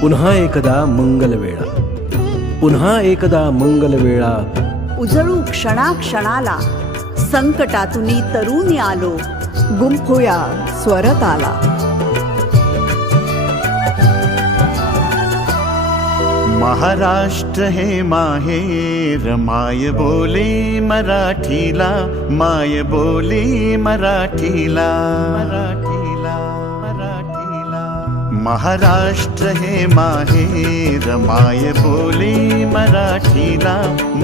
पुन्हा एकदा मंगलवेळा, पुन्हा एकदा मंगलवेळा. उजळू क्षणाक्षणाला, संकटातूनी तरुणी आलो, गुंफूया स्वरताला. महाराष्ट्र हे माहेर, माय बोली मराठीला, माय बोली मराठीला, मराठीला, मराठीला. महाराष्ट्र हे माहेर, माय बोली मराठीला,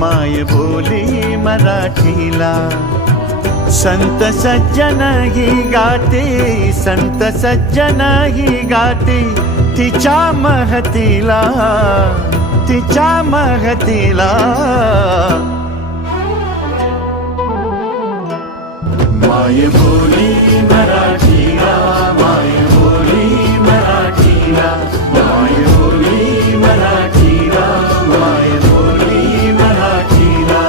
माय बोली मराठीला. संत सज्जन ही गाते, संत सज्जन ही गाते, तिच्या महतीला, तिच्या महतीला. माय बोली मराठीला, माय बोली मराठीला, माय बोली मराठीला, माय बोली मराठीला.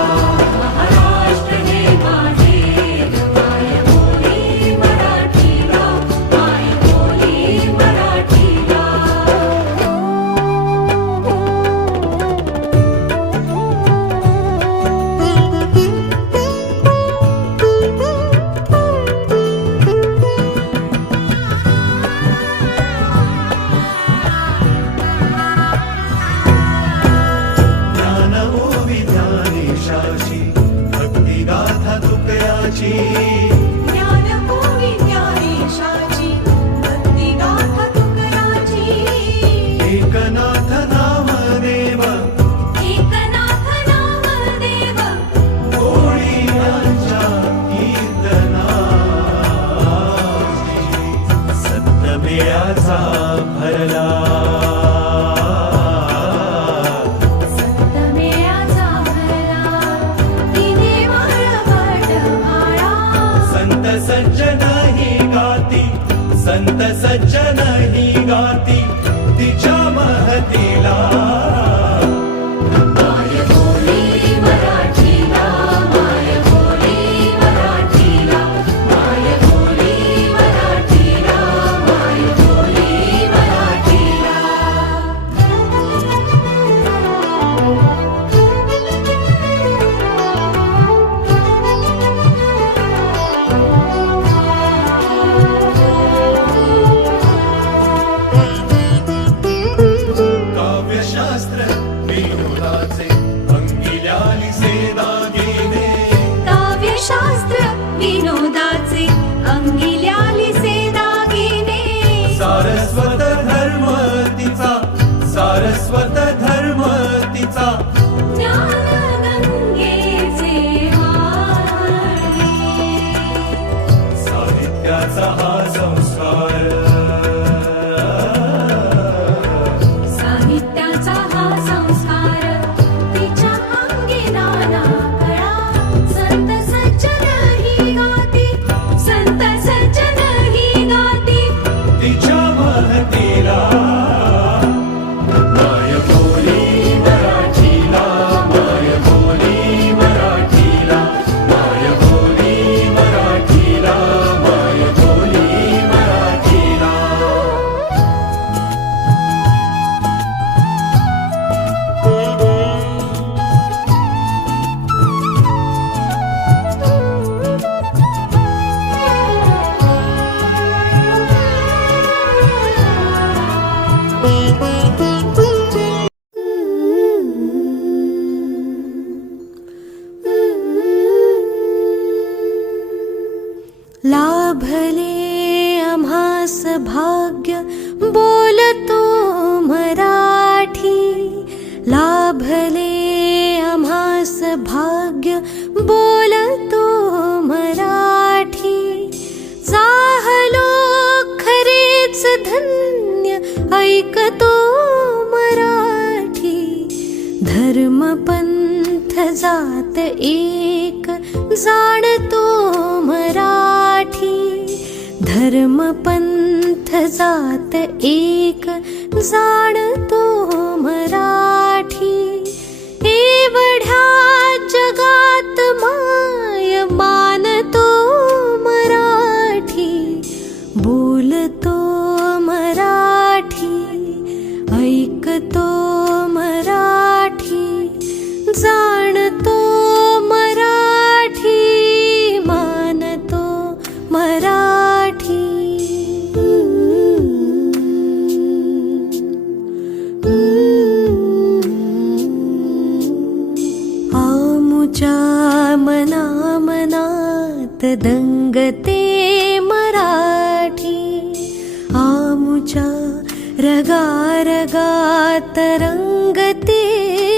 महाराष्ट्र हे माहेर, माय बोली मराठीला, माय बोली मराठीला. ज्ञानभूमी ज्ञानेशाची भक्तिगाथा तुकयाची. एकनाथ नामदेव, एकनाथ नामदेव, कोळीयांच्या कीर्तनाची. सप्तमेळाचा भरला, सप्तमेळाचा भरला, तिने वळवट संत सज्जन ही गाती, संत सज्जन ही गाती, तिच्या महतीला. माय बोली मराठीला, माय बोली मराठीला, माय बोली मराठीला, माय बोली मराठीला. काव्यशास्त्र विनोदाचे अंगिल्याली सेदा गेले, काव्यशास्त्र विनोदाचे अंगिल्याली से दागिने. सारस्वत धर्म तिचा, सारस्वत धर्म तिचा. ज्ञानगंगेचे वारे, साहित्याचा हा संस्कार, साहित्याचा हा संस्कार, तिच्या अंगी नाना कळा. संत सज्जन ही गाती, संत सज्जन ही गाती, तिच्या महतीला. माय बोली मराठीला, माय बोली मराठीला, माय बोली मराठीला, माय बोली मराठीला. लाभले आम्हास भाग्य बोलतो मराठी. लाभले आम्हास भाग्य बोलतो मराठी. जाहलो खरेच धन्य ऐकतो मराठी. धर्म पंथ जात एक जाणतो मराठी. धर्म पंथ जात एक जाणतो मराठी. एवढ्या जगात माय मानतो मराठी. बोलतो मराठी. ऐकतो मराठी, जाणतो मराठी, मानतो मराठी. आमुच्या मनामनात दंगते मराठी, आमुच्या रगा रगात रंगते